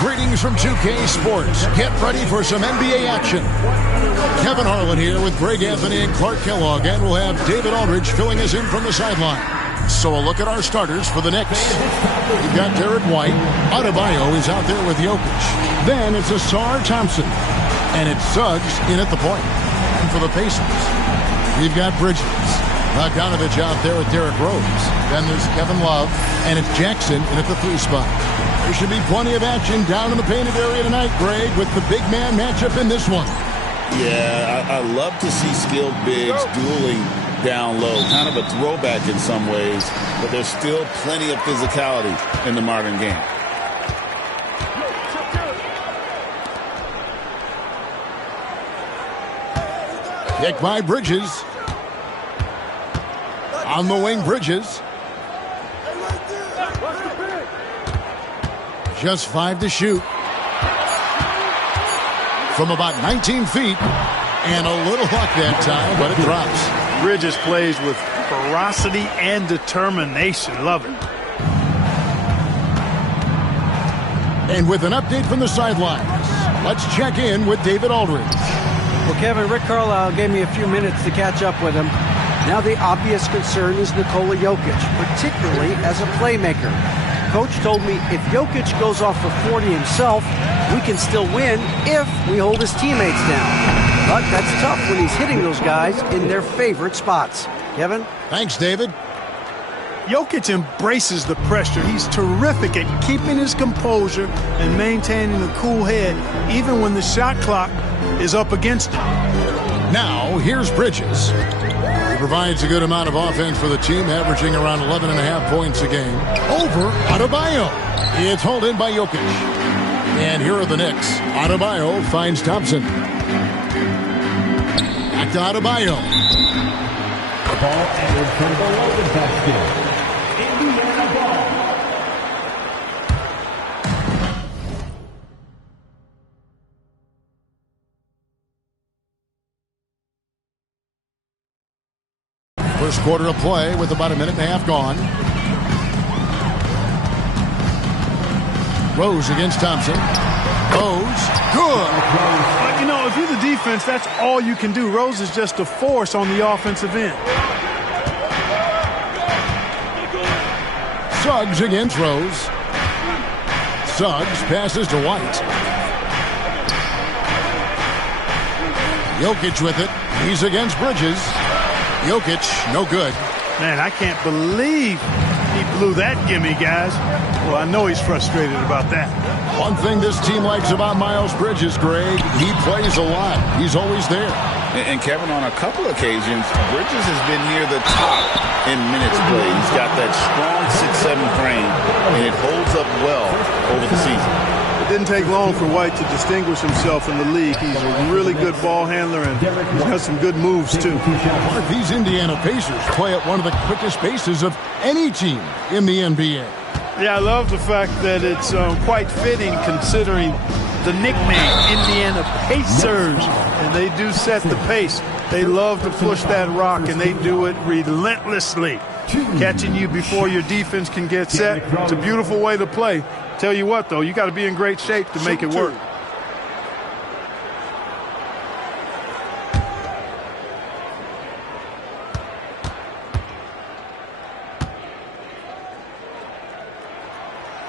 Greetings from 2K Sports. Get ready for some NBA action. Kevin Harlan here with Greg Anthony and Clark Kellogg, and we'll have David Aldridge filling us in from the sideline. So a look at our starters for the Knicks. We've got Derek White. Adebayo is out there with Jokic. Then it's Asar Thompson. And it's Suggs in at the point. And for the Pacers, we've got Bridges. Bogdanovich out there with Derrick Rose. Then there's Kevin Love. And it's Jackson in at the 3 spot. There should be plenty of action down in the painted area tonight, Greg, with the big man matchup in this one. Yeah, I love to see skilled bigs dueling down low. Kind of a throwback in some ways, but there's still plenty of physicality in the modern game. Kick by Bridges. On the wing, Bridges. Just 5 to shoot. From about 19 feet. And a little luck that time, but it drops. Bridges plays with ferocity and determination. Love it. And with an update from the sidelines, let's check in with David Aldridge. Well, Kevin, Rick Carlisle gave me a few minutes to catch up with him. Now the obvious concern is Nikola Jokic, particularly as a playmaker. Coach told me if Jokic goes off for 40 himself, we can still win if we hold his teammates down. But that's tough when he's hitting those guys in their favorite spots. Kevin? Thanks, David. Jokic embraces the pressure. He's terrific at keeping his composure and maintaining a cool head, even when the shot clock is up against him. Now, here's Bridges. He provides a good amount of offense for the team, averaging around 11.5 points a game. Over Adebayo. It's hauled in by Jokic. And here are the Knicks. Adebayo finds Thompson. Back to Adebayo. The ball entered from below the basket. Indiana ball. First quarter of play with about a minute and a half gone. Rose against Thompson. Rose, good. You know, if you're the defense, that's all you can do. Rose is just a force on the offensive end. Suggs against Rose. Suggs passes to White. Jokic with it. He's against Bridges. Jokic, no good. Man, I can't believe he blew that gimme, guys. Well, I know he's frustrated about that. One thing this team likes about Miles Bridges, Greg, he plays a lot. He's always there. And Kevin, on a couple occasions, Bridges has been near the top in minutes played. He's got that strong 6'7" frame, and it holds up well over the season. It didn't take long for White to distinguish himself in the league. He's a really good ball handler, and he's got some good moves, too. Mark, these Indiana Pacers play at one of the quickest paces of any team in the NBA. Yeah, I love the fact that it's quite fitting considering the nickname Indiana Pacers, and they do set the pace. They love to push that rock, and they do it relentlessly. Catching you before your defense can get set. It's a beautiful way to play. Tell you what, though, you got to be in great shape to make it work.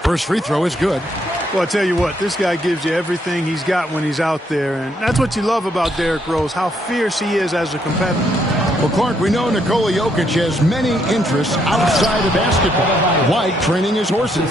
First free throw is good. Well, I tell you what, this guy gives you everything he's got when he's out there, and that's what you love about Derrick Rose, how fierce he is as a competitor. Well, Clark, we know Nikola Jokic has many interests outside of basketball, like training his horses.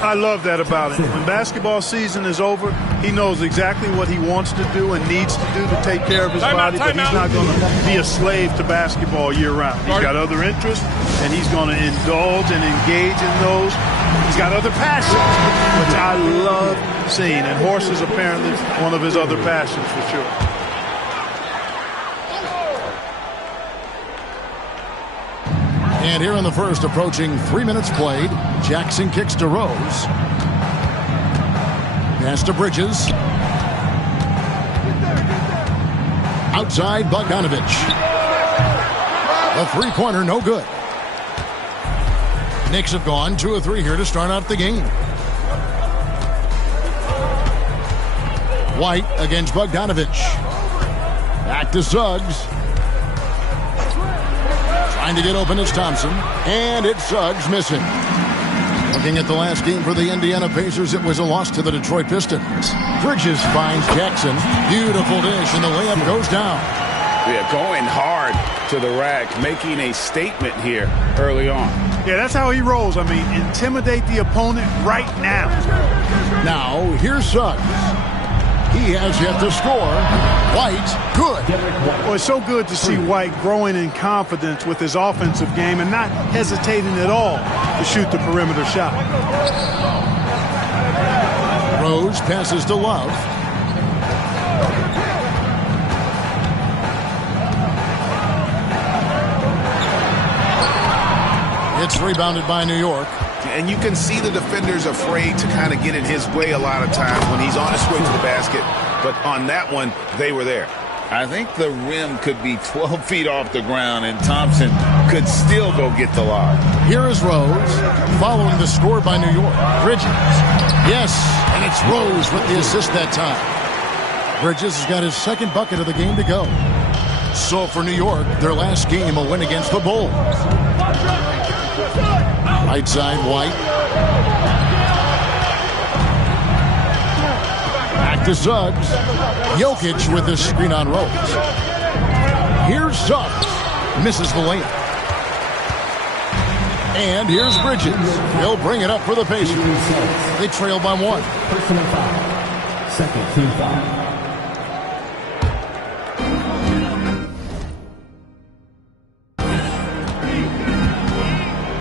I love that about him. When basketball season is over, he knows exactly what he wants to do and needs to do to take care of his body, but he's not going to be a slave to basketball year-round. He's got other interests, and he's going to indulge and engage in those. He's got other passions, which I love seeing, and horse is apparently one of his other passions for sure. And here in the first, approaching 3 minutes played, Jackson kicks to Rose. Pass to Bridges. Outside, Bogdanovich. A three-pointer, no good. Knicks have gone 2 of 3 here to start out the game. White against Bogdanovich. Back to Suggs. Trying to get open is Thompson, and it's Suggs missing. Looking at the last game for the Indiana Pacers, it was a loss to the Detroit Pistons. Bridges finds Jackson. Beautiful dish, and the layup goes down. Yeah, going hard to the rack, making a statement here early on. Yeah, that's how he rolls. I mean, intimidate the opponent right now. Now, here's Suggs. He has yet to score. White, good. Well, it's so good to see White growing in confidence with his offensive game and not hesitating at all to shoot the perimeter shot. Rose passes to Love. It's rebounded by New York. And you can see the defenders afraid to kind of get in his way a lot of times when he's on his way to the basket. But on that one, they were there. I think the rim could be 12 feet off the ground, and Thompson could still go get the lob. Here is Rose, following the score by New York. Bridges. Yes, and it's Rose with the assist that time. Bridges has got his second bucket of the game to go. So for New York, their last game, a win against the Bulls. Right side, White. Back to Suggs. Jokic with his screen on Rose. Here's Suggs. Misses the layup. And here's Bridges. He'll bring it up for the Pacers. They trail by 1. Personal foul. Second team foul.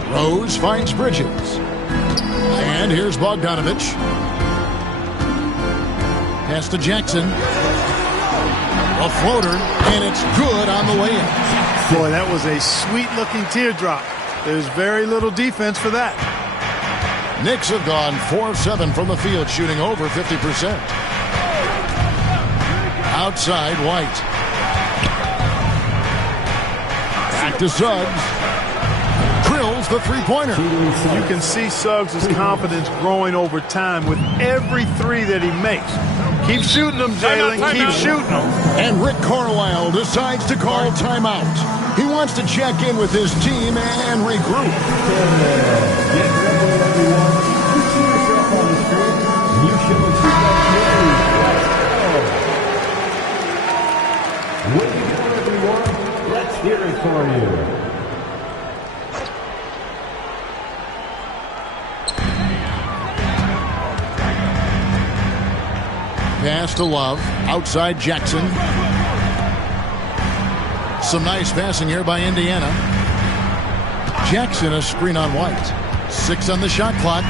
Rose finds Bridges. And here's Bogdanovich. Pass to Jackson. A floater, and it's good on the layup. Boy, that was a sweet-looking teardrop. There's very little defense for that. Knicks have gone 4 of 7 from the field, shooting over 50%. Outside, White. Back to Suggs. Drills the three-pointer. You can see Suggs' confidence growing over time with every 3 that he makes. Keep shooting them, Jalen. Keep shooting them. And Rick Carlisle decides to call timeout. He wants to check in with his team and regroup. Get ready, everyone. You see yourself on the screen. You show what you got. Let's go. Way to go, everyone. Let's hear it for you. Pass to Love. Outside Jackson. Some nice passing here by Indiana. Jackson a screen on White. 6 on the shot clock.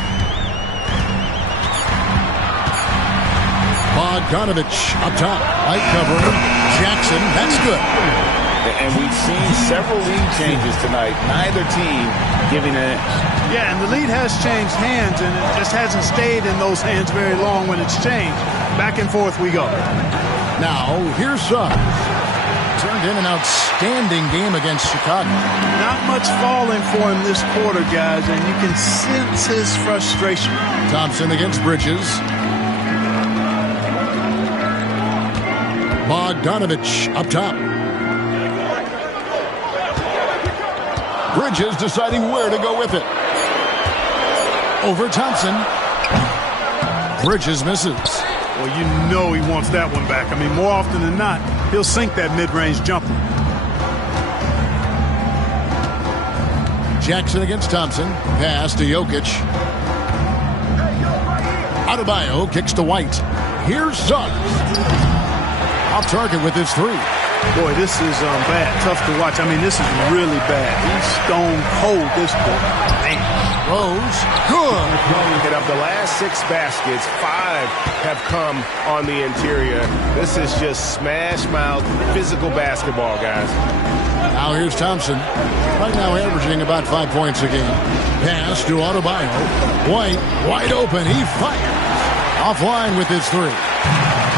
Bogdanovich up top. White covering. Jackson. That's good. And we've seen several lead changes tonight. Neither team giving an inch. Yeah, and the lead has changed hands, and it just hasn't stayed in those hands very long when it's changed. Back and forth we go. Now, here's Suggs. Turned in an outstanding game against Chicago. Not much falling for him this quarter, guys, and you can sense his frustration. Thompson against Bridges. Bogdanovich up top. Bridges deciding where to go with it. Over Thompson. Bridges misses. Well, you know he wants that one back. I mean, more often than not, he'll sink that mid-range jumper. Jackson against Thompson. Pass to Jokic. Adebayo kicks to White. Here's Suggs. Off target with his three. Boy, this is bad. Tough to watch. I mean, this is really bad. He's stone cold this point. Man. Rose, good. And of the last 6 baskets, 5 have come on the interior. This is just smash-mouth physical basketball, guys. Now here's Thompson. Right now averaging about 5 points a game. Pass to Adebayo. White, wide open. He fires. Offline with his three.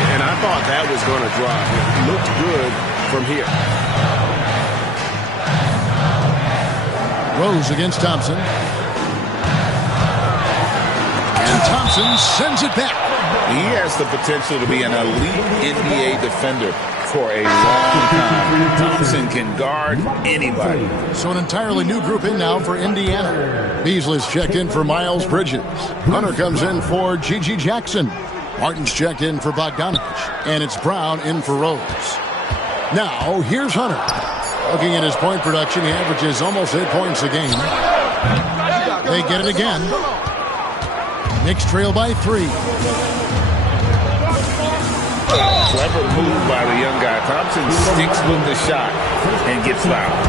And I thought that was going to drop. It looked good from here. Rose against Thompson. And Thompson sends it back. He has the potential to be an elite NBA defender for a long time. Thompson can guard anybody. So an entirely new group in now for Indiana. Beasley's checked in for Miles Bridges. Hunter comes in for Gigi Jackson. Martin's checked in for Bogdanovich. And it's Brown in for Rose. Now, here's Hunter. Looking at his point production, he averages almost 8 points a game. They get it again. Knicks trail by 3. Clever move by the young guy. Thompson sticks with the shot and gets fouled.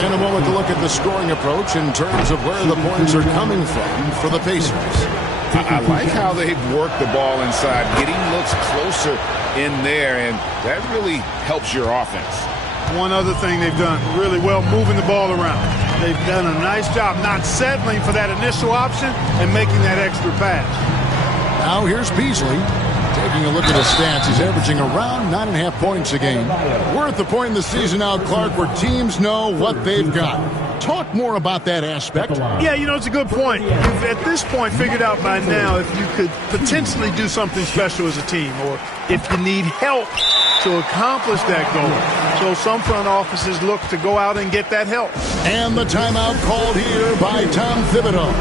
And a moment to look at the scoring approach in terms of where the points are coming from for the Pacers. I like how they've worked the ball inside, getting looks closer in there, and that really helps your offense. One other thing they've done really well, moving the ball around. They've done a nice job not settling for that initial option and making that extra pass. Now here's Beasley. Taking a look at his stats, he's averaging around 9.5 points a game. We're at the point in the season now, Clark, where teams know what they've got. Talk more about that aspect. Yeah, you know, it's a good point. You've, at this point, figured out by now if you could potentially do something special as a team or if you need help to accomplish that goal. So some front offices look to go out and get that help. And the timeout called here by Tom Thibodeau.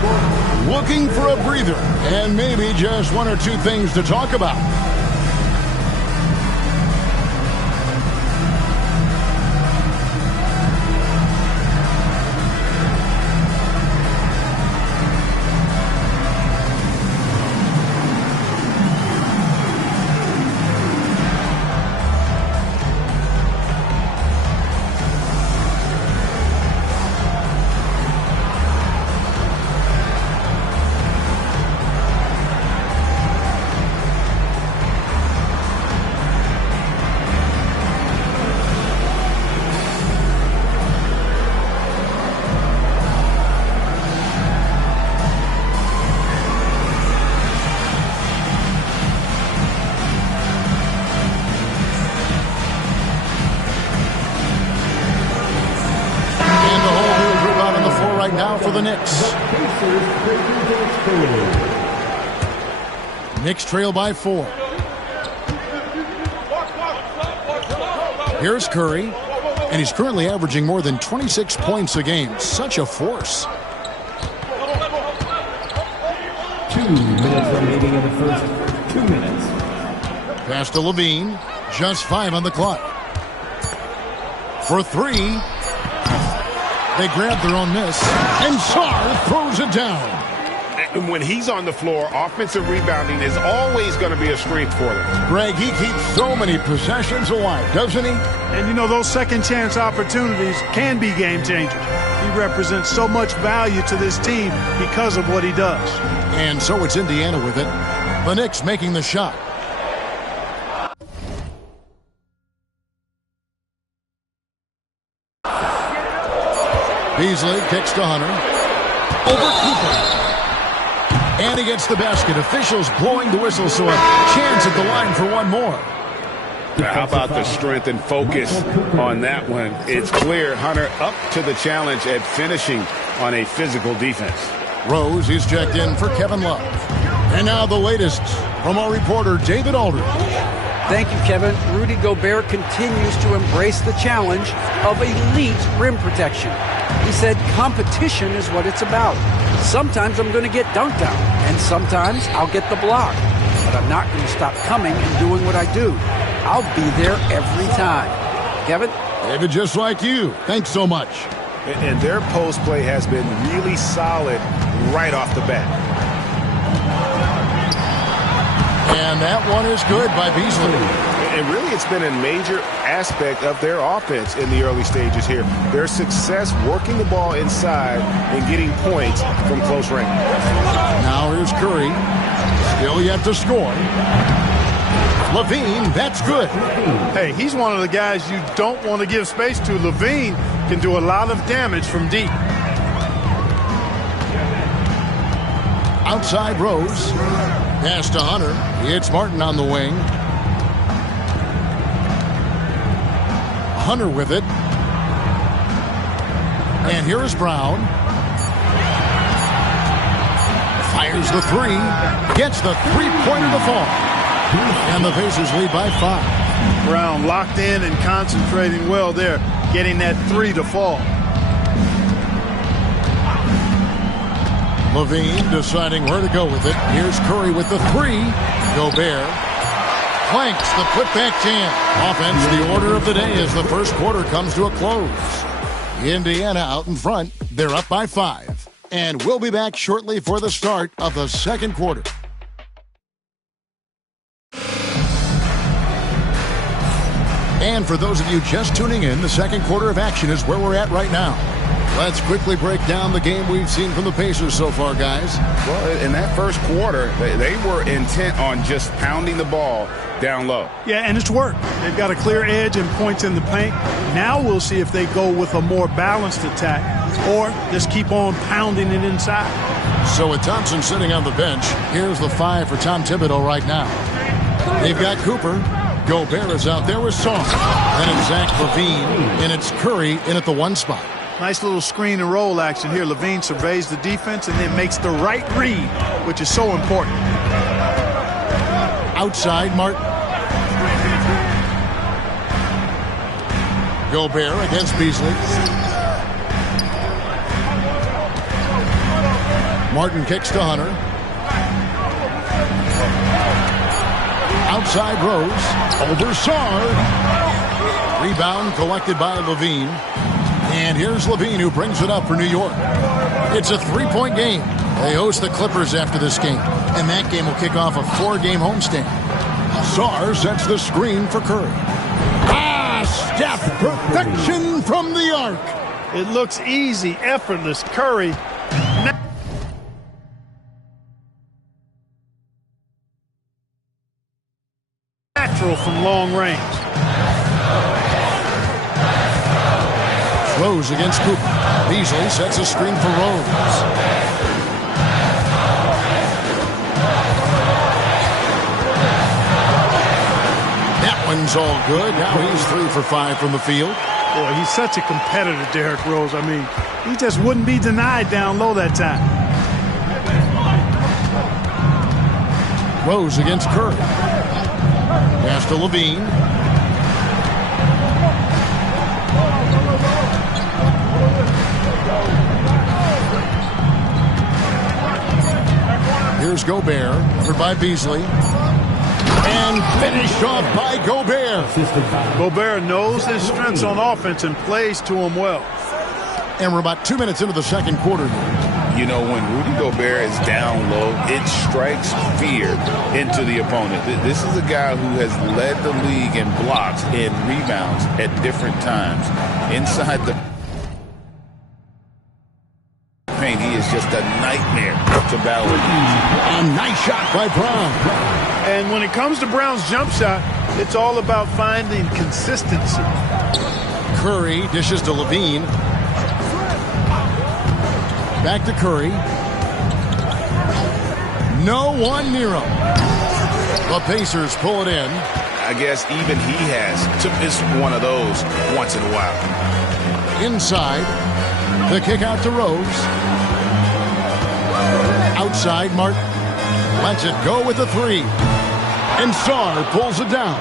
Looking for a breather and maybe just 1 or 2 things to talk about. For the Knicks. Knicks trail by 4. Here's Curry, and he's currently averaging more than 26 points a game. Such a force. 2 minutes remaining in the first 2 minutes. Pass to Levine. Just 5 on the clock. For 3. They grab their own miss, and Sarr throws it down. And when he's on the floor, offensive rebounding is always going to be a strength for them. Greg, he keeps so many possessions alive, doesn't he? And, you know, those second-chance opportunities can be game-changers. He represents so much value to this team because of what he does. And so it's Indiana with it. The Knicks making the shot. Beasley kicks to Hunter. Over Cooper. And he gets the basket. Officials blowing the whistle, so a chance at the line for one more. How about the strength and focus on that one? It's clear Hunter up to the challenge at finishing on a physical defense. Rose is checked in for Kevin Love. And now the latest from our reporter, David Aldridge. Thank you, Kevin. Rudy Gobert continues to embrace the challenge of elite rim protection. He said competition is what it's about. Sometimes I'm going to get dunked on, and sometimes I'll get the block. But I'm not going to stop coming and doing what I do. I'll be there every time. Kevin? David, just like you. Thanks so much. And their post play has been really solid right off the bat. And that one is good by Beasley. And really, it's been a major aspect of their offense in the early stages here. Their success working the ball inside and getting points from close range. Now here's Curry. Still yet to score. Levine, that's good. Hey, he's one of the guys you don't want to give space to. Levine can do a lot of damage from deep. Outside Rose. Pass to Hunter. It's Martin on the wing. Hunter with it. And here is Brown. Fires the three. Gets the three-pointer to fall. And the Pacers lead by 5. Brown locked in and concentrating well there, getting that three to fall. Levine deciding where to go with it. Here's Curry with the three. Gobert planks the putback jam. Offense, the order of the day as the first quarter comes to a close. Indiana out in front. They're up by 5. And we'll be back shortly for the start of the second quarter. And for those of you just tuning in, the second quarter of action is where we're at right now. Let's quickly break down the game we've seen from the Pacers so far, guys. Well, in that first quarter, they were intent on just pounding the ball down low. Yeah, and it's worked. They've got a clear edge and points in the paint. Now we'll see if they go with a more balanced attack or just keep on pounding it inside. So with Thompson sitting on the bench, here's the 5 for Tom Thibodeau right now. They've got Cooper. Gobert is out there with Song. Then it's Zach Levine, and it's Curry in at the 1 spot. Nice little screen and roll action here. Levine surveys the defense and then makes the right read, which is so important. Outside, Martin. Gobert against Beasley. Martin kicks to Hunter. Outside Rose. Over Sarr. Rebound collected by Levine. And here's Levine who brings it up for New York. It's a 3-point game. They host the Clippers after this game. And that game will kick off a 4-game homestand. Sarr sets the screen for Curry. Steph, perfection from the arc. It looks easy, effortless. Curry. Natural from long range. Rose against Cooper. Beasley sets a screen for Rose. That one's all good. Now he's 3 for 5 from the field. Boy, he's such a competitor, Derrick Rose. I mean, he just wouldn't be denied down low that time. Rose against Curry. Pass to Levine. Here's Gobert, covered by Beasley. And finished off by Gobert. Gobert knows his strengths on offense and plays to him well. And we're about 2 minutes into the second quarter. You know, when Rudy Gobert is down low, it strikes fear into the opponent. This is a guy who has led the league in blocks and rebounds at different times. Inside the paint, he is just a nightmare to battle against. A nice shot by Brown. And when it comes to Brown's jump shot, it's all about finding consistency. Curry dishes to Levine. Back to Curry. No one near him. The Pacers pull it in. I guess even he has to miss one of those once in a while. Inside. The kick out to Rose. Outside, Martin lets it go with the 3. And Sarr pulls it down.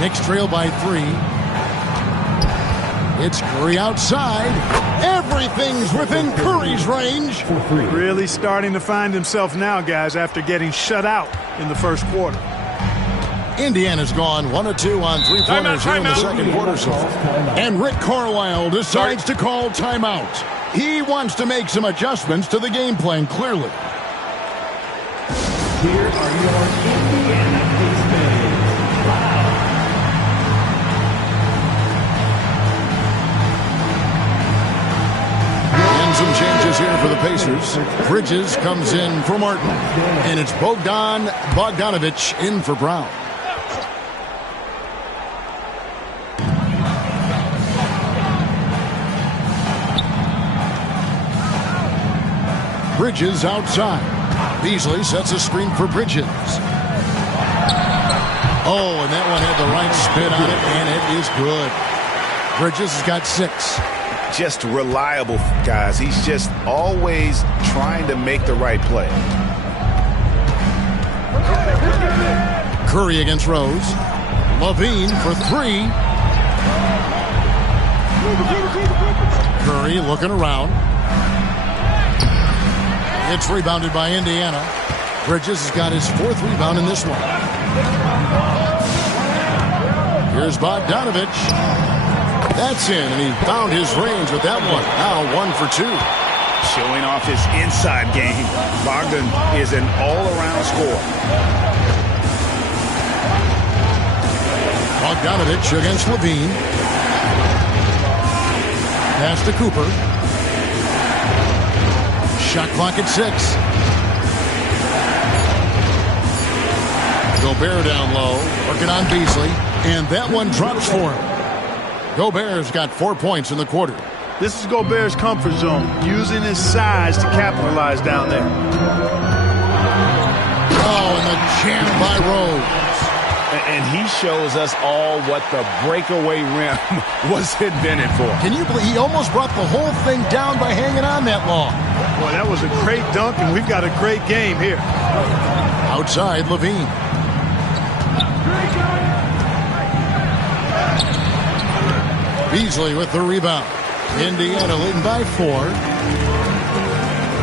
Knicks trail by 3. It's Curry outside. Everything's within Curry's range. Really starting to find himself now, guys, after getting shut out in the first quarter. Indiana's gone 1 of 2 on 3-pointers here in the second quarter. And Rick Carlisle decides to call timeout. He wants to make some adjustments to the game plan, clearly. Here are your Indiana some changes here for the Pacers. Bridges comes in for Martin. And it's Bogdanovich in for Brown. Bridges outside. Beasley sets a screen for Bridges. Oh, and that one had the right spin on it, and it is good. Bridges has got 6. Just reliable, guys. He's just always trying to make the right play. Curry against Rose. Levine for 3. Curry looking around. It's rebounded by Indiana. Bridges has got his 4th rebound in this one. Here's Bogdanovich. That's in, and he found his range with that one. Now 1 for 2. Showing off his inside game. Bogdan is an all-around scorer. Bogdanovich against Levine. Pass to Cooper. Shot clock at 6. Gobert down low, working on Beasley, and that one drops for him. Gobert's got 4 points in the quarter. This is Gobert's comfort zone, using his size to capitalize down there. Oh, and the jam by Rose. And he shows us all what the breakaway rim was invented for. Can you believe he almost brought the whole thing down by hanging on that long? Boy, that was a great dunk, and we've got a great game here. Outside, Levine. Beasley with the rebound. Indiana leading by 4.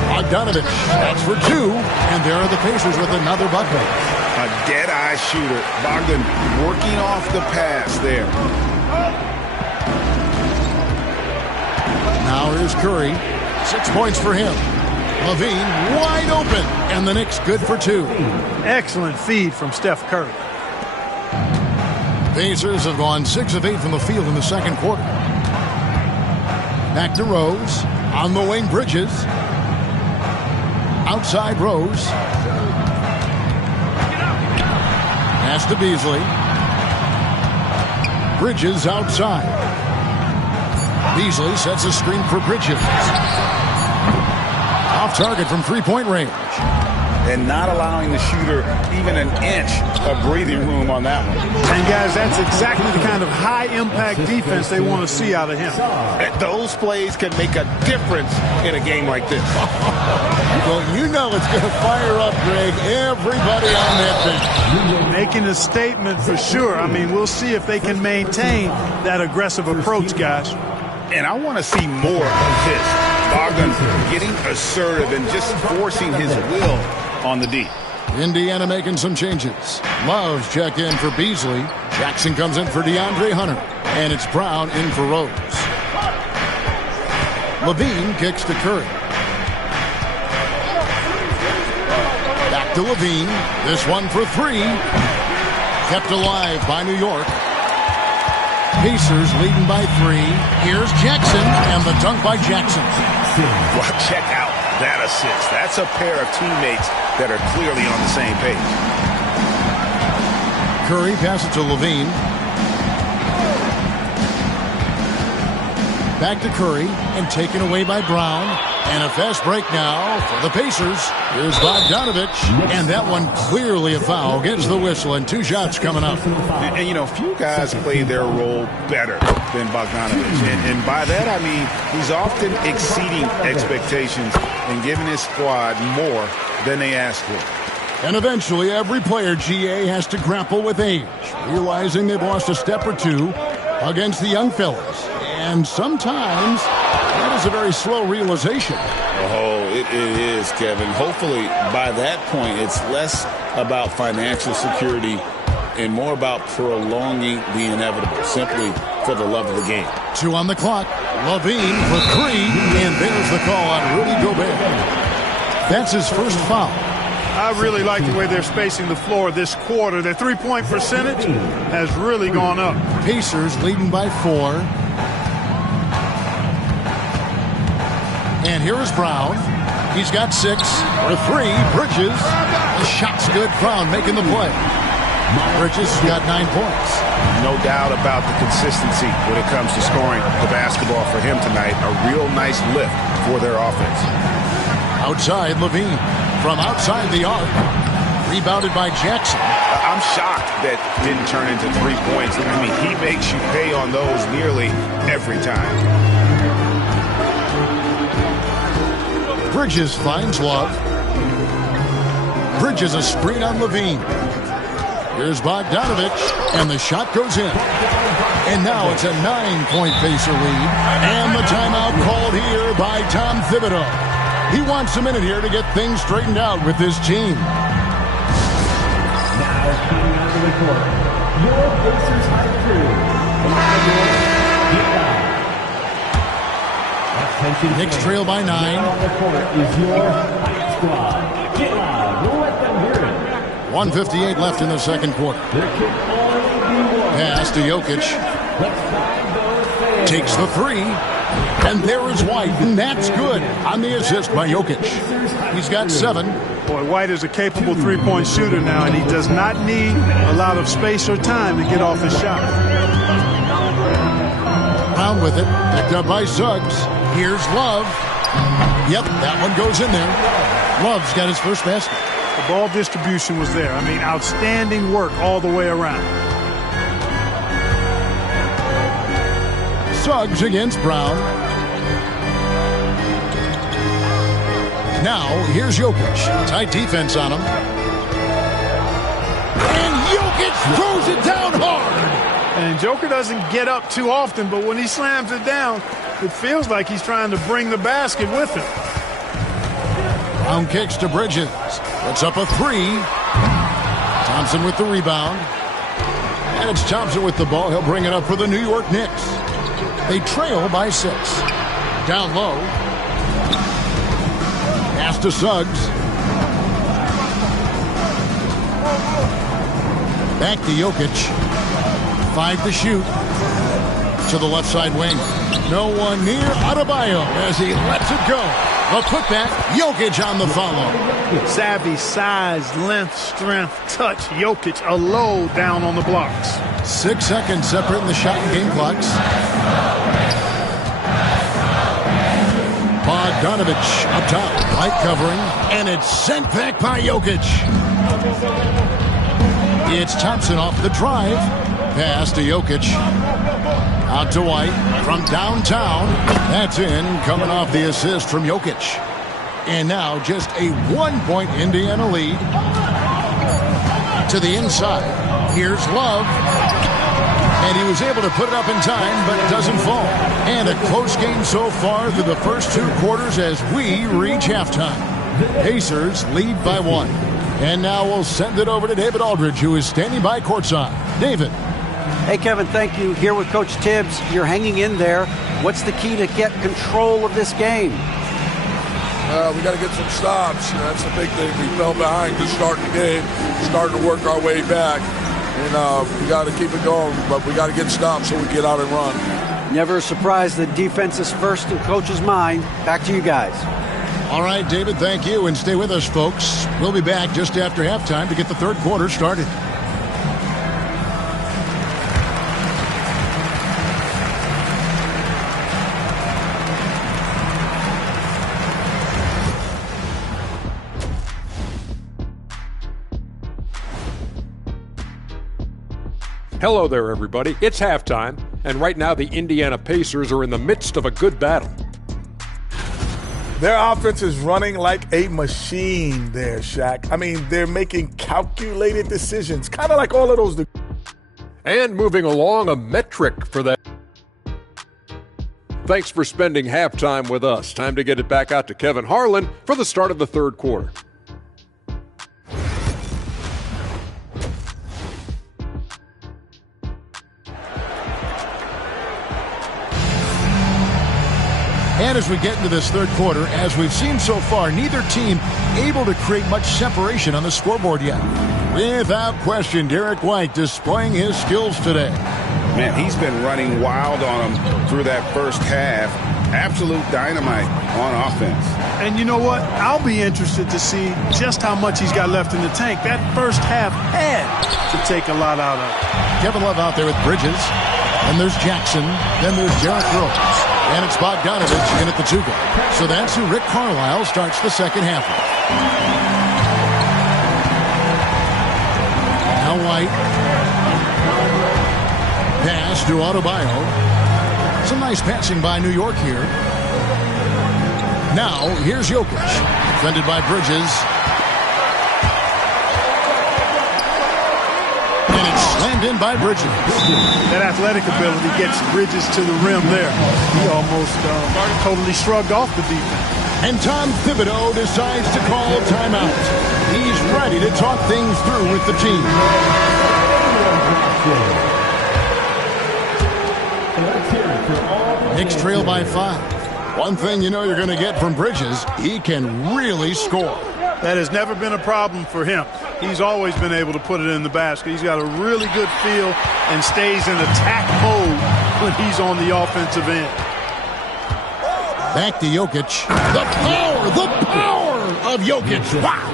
Bogdanovich, that's for 2. And there are the Pacers with another bucket. A dead-eye shooter. Bogdan working off the pass there. Now here's Curry. 6 points for him. Levine wide open. And the Knicks good for 2. Excellent feed from Steph Curry. Pacers have gone 6 of 8 from the field in the second quarter. Back to Rose. On the wing, Bridges. Outside Rose. Pass to Beasley. Bridges outside. Beasley sets a screen for Bridges. Off target from three-point range. And not allowing the shooter even an inch of breathing room on that one. And, guys, that's exactly the kind of high-impact defense they want to see out of him. Those plays can make a difference in a game like this. Well, you know it's going to fire up, Greg, everybody on that bench. Making a statement for sure. I mean, we'll see if they can maintain that aggressive approach, guys. And I want to see more of this. Bogdan getting assertive and just forcing his will on the D. Indiana making some changes. Love's check in for Beasley. Jackson comes in for DeAndre Hunter. And it's Brown in for Rose. Levine kicks to Curry. Back to Levine. This one for 3. Kept alive by New York. Pacers leading by 3. Here's Jackson, and the dunk by Jackson. Well, check out that assist. That's a pair of teammates that are clearly on the same page. Curry passes to Levine. Back to Curry, and taken away by Brown. And a fast break now for the Pacers. Here's Bogdanovich, and that one clearly a foul. Gets the whistle, and 2 shots coming up. And you know, few guys play their role better than Bogdanovich. And by that, I mean he's often exceeding expectations and giving his squad more than they asked for. And eventually, every player, GA, has to grapple with age, realizing they've lost a step or 2 against the young fellas. And sometimes that is a very slow realization. Oh, it is, Kevin. Hopefully, by that point, it's less about financial security and more about prolonging the inevitable, simply for the love of the game. 2 on the clock. Levine for 3, and there's the call on Rudy Gobert. That's his first foul. I really like the way they're spacing the floor this quarter. Their three-point percentage has really gone up. Pacers leading by 4. And here is Brown. He's got 6 for 3. Bridges. The shot's good. Brown making the play. Bridges has got 9 points. No doubt about the consistency when it comes to scoring the basketball for him tonight. A real nice lift for their offense. Outside, Levine. From outside the arc. Rebounded by Jackson. I'm shocked that didn't turn into 3 points. I mean, he makes you pay on those nearly every time. Bridges finds Love. Bridges a screen on Levine. Here's Bogdanovich, and the shot goes in. And now it's a 9-point Pacer lead. And the timeout called here by Tom Thibodeau. He wants a minute here to get things straightened out with his team. Now coming onto the court, your Pacers high crew. Knicks trail by 9. On the court is your Fight Squad. Get loud. Let them hear it. 1:58 left in the second quarter. Pass to Jokic. Takes the 3. And there is White, and that's good on the assist by Jokic. He's got 7. Boy, White is a capable three-point shooter now, and he does not need a lot of space or time to get off his shot. Brown with it, picked up by Suggs. Here's Love. Yep, that one goes in there. Love's got his first basket. The ball distribution was there. I mean, outstanding work all the way around. Suggs against Brown. Now, here's Jokic. Tight defense on him. And Jokic throws it down hard. And Joker doesn't get up too often, but when he slams it down, it feels like he's trying to bring the basket with him. Brown kicks to Bridges. Puts up a 3. Thompson with the rebound. And it's Thompson with the ball. He'll bring it up for the New York Knicks. They trail by 6. Down low. Pass to Suggs. Back to Jokic. 5 to shoot. To the left side wing. No one near Adebayo as he lets it go. A putback. Jokic on the follow. Savvy, size, length, strength, touch. Jokic a low down on the blocks. 6 seconds separating the shot and game clocks. Bogdanovich up top. Light covering. And it's sent back by Jokic. It's Thompson off the drive. Pass to Jokic. Out to White from downtown. That's in, coming off the assist from Jokic. And now just a 1-point Indiana lead. To the inside. Here's Love. And he was able to put it up in time, but it doesn't fall. And a close game so far through the first 2 quarters as we reach halftime. Pacers lead by 1. And now we'll send it over to David Aldridge, who is standing by courtside. David. Hey, Kevin, thank you. Here with Coach Tibbs. You're hanging in there. What's the key to get control of this game? We got to get some stops. That's the big thing. We fell behind to start the game, starting to work our way back. And we got to keep it going, but we got to get stops so we get out and run. Never a surprise that defense is first in Coach's mind. Back to you guys. All right, David, thank you. And stay with us, folks. We'll be back just after halftime to get the third quarter started. Hello there, everybody. It's halftime, and right now the Indiana Pacers are in the midst of a good battle. Their offense is running like a machine there, Shaq. I mean, they're making calculated decisions, kind of like all of those. And moving along, a metric for that. Thanks for spending halftime with us. Time to get it back out to Kevin Harlan for the start of the third quarter. And as we get into this third quarter, as we've seen so far, neither team able to create much separation on the scoreboard yet. Without question, Derek White displaying his skills today. Man, he's been running wild on them through that first half. Absolute dynamite on offense. And you know what? I'll be interested to see just how much he's got left in the tank. That first half had to take a lot out of it. Kevin Love out there with Bridges. Then there's Jackson. Then there's Derrick Rose. And it's Bogdanovich in at the 2-guard. So that's who Rick Carlisle starts the second half with. Now White. Pass to Adebayo. Some nice passing by New York here. Now, here's Jokic. Defended by Bridges. And it's slammed in by Bridges. That athletic ability gets Bridges to the rim there. He almost totally shrugged off the defense. And Tom Thibodeau decides to call a timeout. He's ready to talk things through with the team. Knicks trail by 5. One thing you know you're going to get from Bridges, he can really score. That has never been a problem for him. He's always been able to put it in the basket. He's got a really good feel and stays in attack mode when he's on the offensive end. Back to Jokic. The power of Jokic. Wow.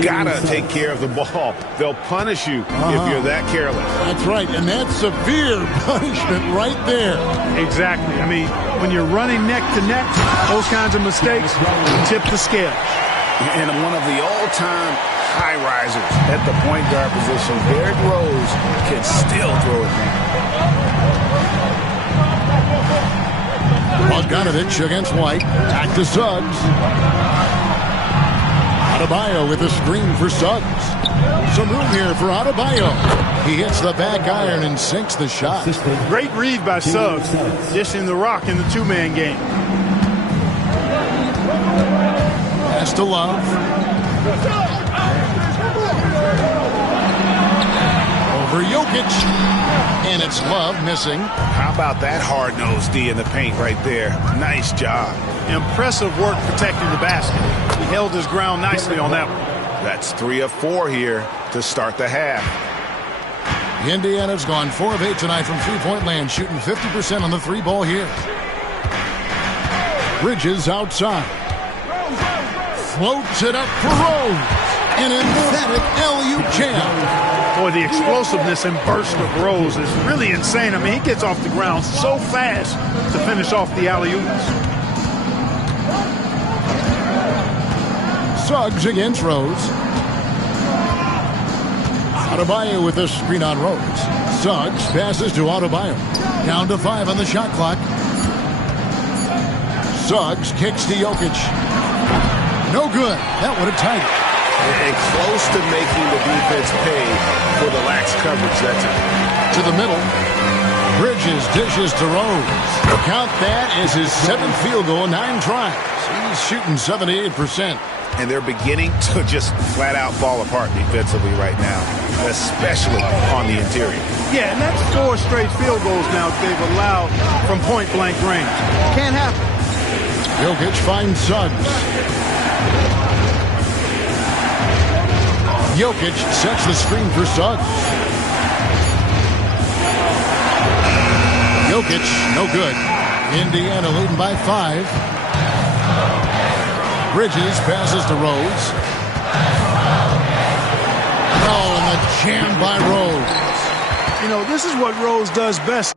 Gotta take care of the ball. They'll punish you if you're that careless. That's right, and that's severe punishment right there. Exactly. I mean, when you're running neck to neck, those kinds of mistakes tip the scale. And one of the all-time high risers at the point guard position, Derrick Rose can still throw it down. Bogdanovich against White. Back to Suggs. Adebayo with a screen for Suggs. Some room here for Adebayo. He hits the back iron and sinks the shot. Great read by Suggs, dishing the rock in the two-man game. Pass to Love. Over Jokic. And it's Love missing. How about that hard-nosed D in the paint right there? Nice job. Impressive work protecting the basket. He held his ground nicely on that one. That's 3 of 4 here to start the half. Indiana's gone 4 of 8 tonight from three-point land, shooting 50% on the 3-ball here. Bridges outside. Floats it up for Rose. An emphatic alley-oop jam. Boy, the explosiveness and burst of Rose is really insane. I mean, he gets off the ground so fast to finish off the alley-oops. Suggs against Rose. Adebayo with a screen on Rose. Suggs passes to Adebayo. Down to 5 on the shot clock. Suggs kicks to Jokic. No good. That would have tied it. And close to making the defense pay for the lax coverage that time. To the middle. Bridges dishes to Rose. Count that as his 7th field goal in 9 tries. He's shooting 78%. And they're beginning to just flat-out fall apart defensively right now, especially on the interior. Yeah, and that's 4 straight field goals now they've allowed from point-blank range. Can't happen. Jokic finds Suggs. Jokic sets the screen for Suggs. Jokic, no good. Indiana leading by 5. Bridges passes to Rose. Oh, and the jam by Rose. You know, this is what Rose does best.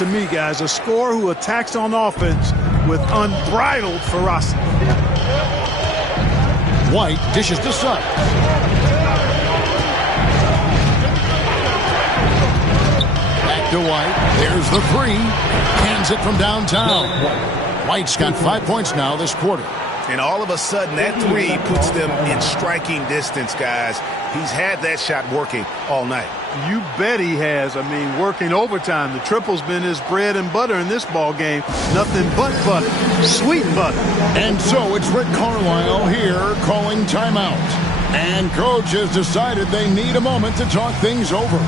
to me, guys. A scorer who attacks on offense with unbridled ferocity. White dishes to Suggs. Back to White. There's the three. Hands it from downtown. White's got 5 points now this quarter. And all of a sudden, that three puts them in striking distance, guys. He's had that shot working all night. You bet he has. I mean, working overtime. The triple's been his bread and butter in this ball game. Nothing but butter. Sweet butter. And so it's Rick Carlisle here calling timeout. And coach has decided they need a moment to talk things over.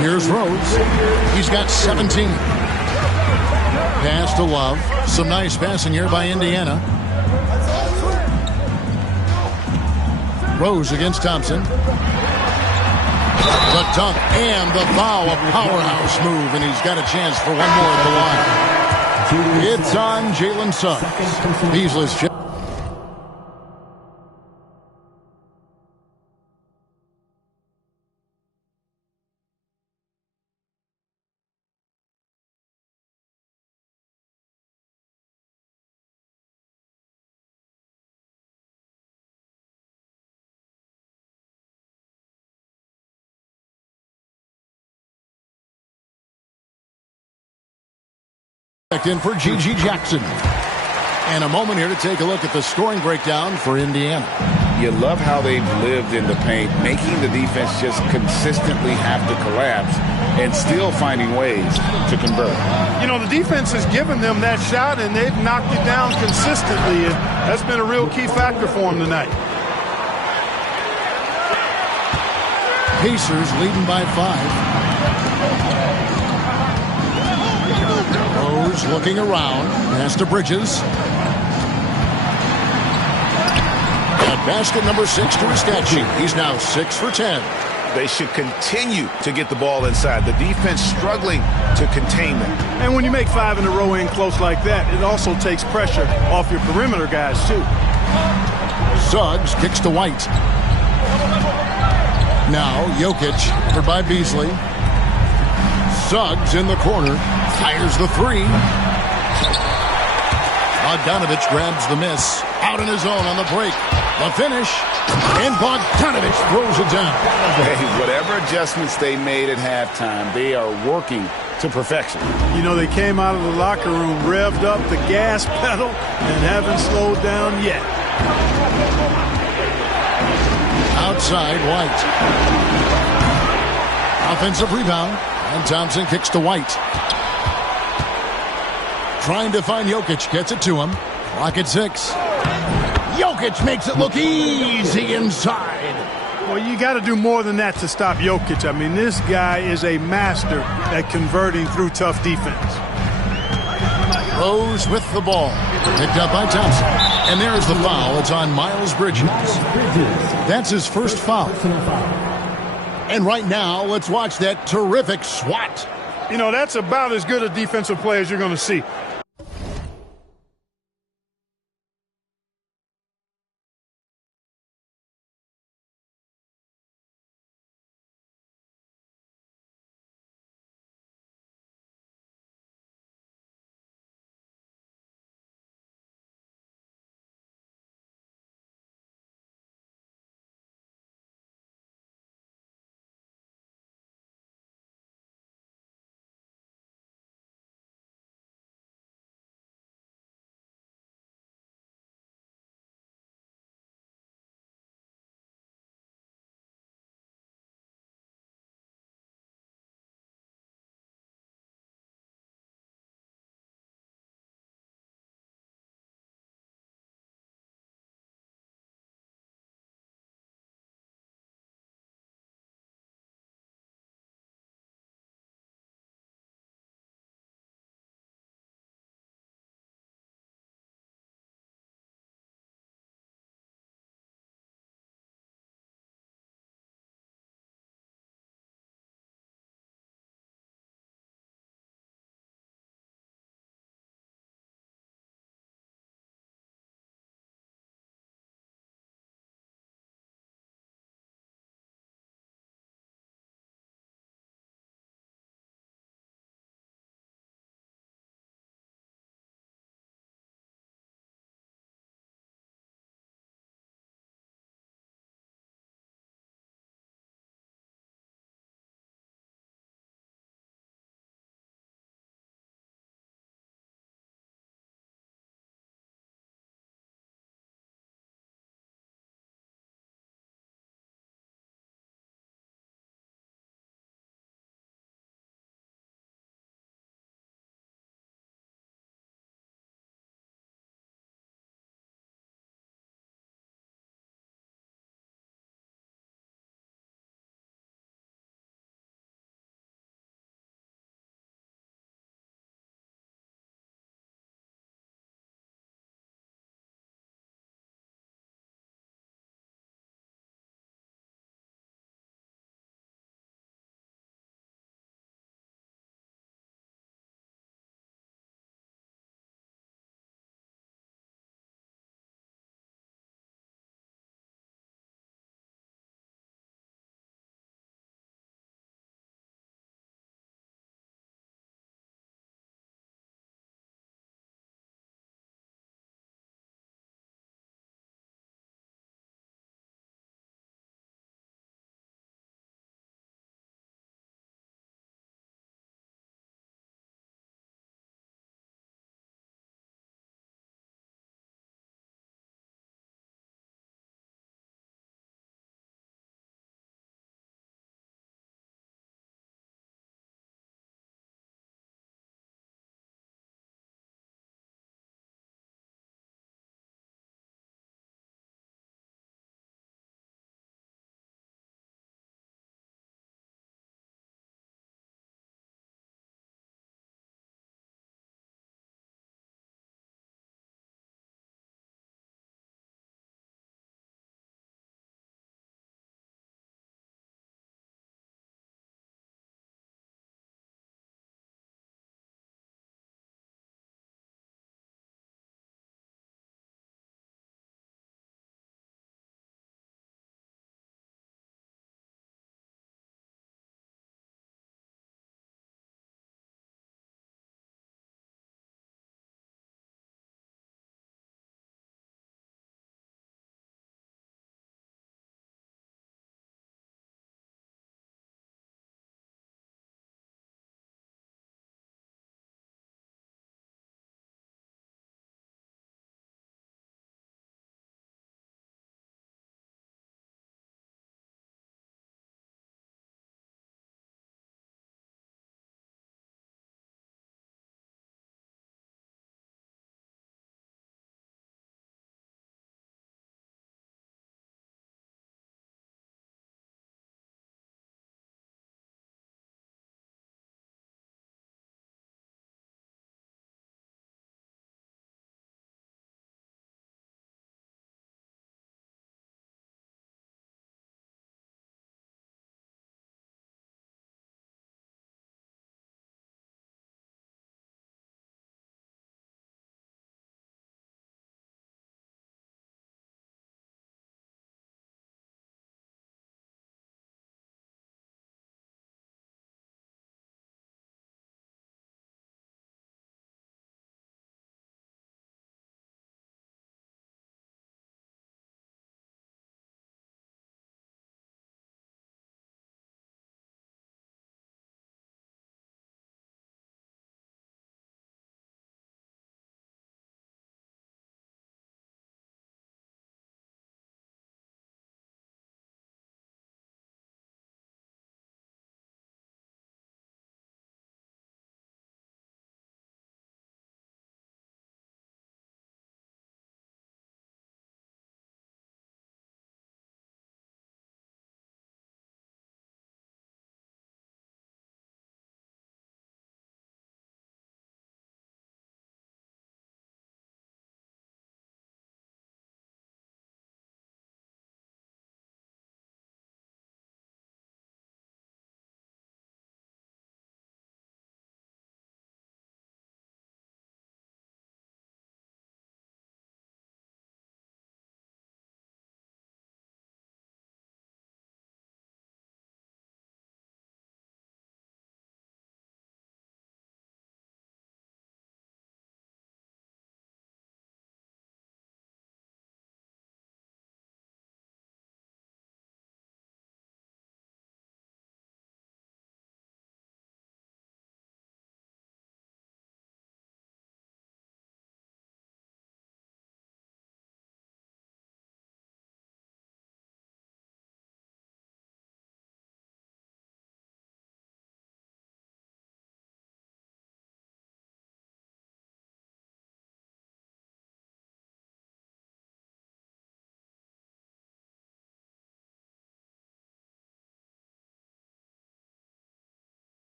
Here's Rose. He's got 17. Pass to Love. Some nice passing here by Indiana. Rose against Thompson. The dunk and the foul. A powerhouse move, and he's got a chance for one more at the line. It's on Jalen Suggs. Beasley's shot. In for G.G. Jackson. And a moment here to take a look at the scoring breakdown for Indiana. You love how they've lived in the paint, making the defense just consistently have to collapse and still finding ways to convert. You know, the defense has given them that shot, and they've knocked it down consistently, and that's been a real key factor for them tonight. Pacers leading by 5. Rose looking around. Pass to Bridges. At basket number 6 to his stat sheet. He's now 6 for 10. They should continue to get the ball inside. The defense struggling to contain them. And when you make 5 in a row in close like that, it also takes pressure off your perimeter guys, too. Suggs kicks to White. Now Jokic, covered by Beasley. Suggs in the corner. Fires the three. Bogdanovich grabs the miss. Out on his own on the break. The finish. And Bogdanovich throws it down. Hey, whatever adjustments they made at halftime, they are working to perfection. You know, they came out of the locker room, revved up the gas pedal, and haven't slowed down yet. Outside, White. Offensive rebound. And Thompson kicks to White. Trying to find Jokic. Gets it to him. Clock at 6. Jokic makes it look easy inside. Well, you got to do more than that to stop Jokic. I mean, this guy is a master at converting through tough defense. Rose with the ball. Picked up by Thompson. And there's the foul. It's on Miles Bridges. That's his first foul. And right now, let's watch that terrific swat. You know, that's about as good a defensive play as you're going to see.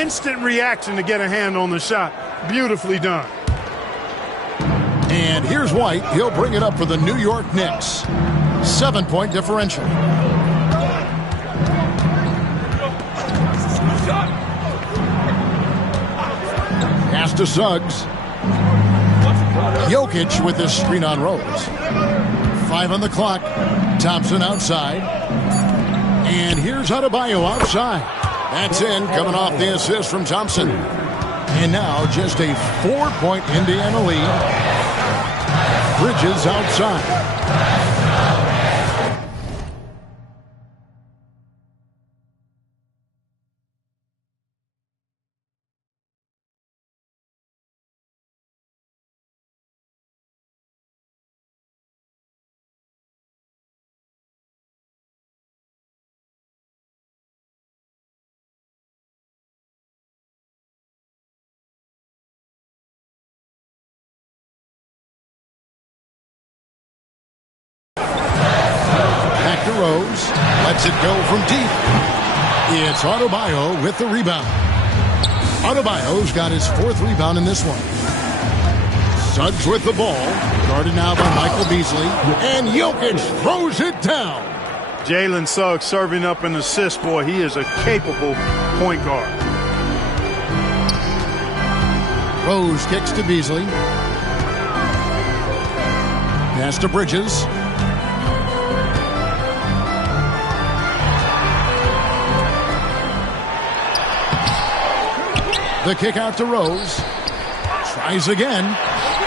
instant reaction to get a hand on the shot. Beautifully done. And here's White. He'll bring it up for the New York Knicks. 7-point differential. Pass to Suggs. Jokic with his screen on Rose. 5 on the clock. Thompson outside. And here's Adebayo outside. That's in, coming off the assist from Thompson. And now just a 4-point Indiana lead. Bridges outside. Back to Rose. Lets it go from deep. It's Adebayo with the rebound. Adebayo's got his 4th rebound in this one. Suggs with the ball. Guarded now by Michael Beasley. And Jokic throws it down. Jalen Suggs serving up an assist, boy. He is a capable point guard. Rose kicks to Beasley. Pass to Bridges. The kick out to Rose. Tries again.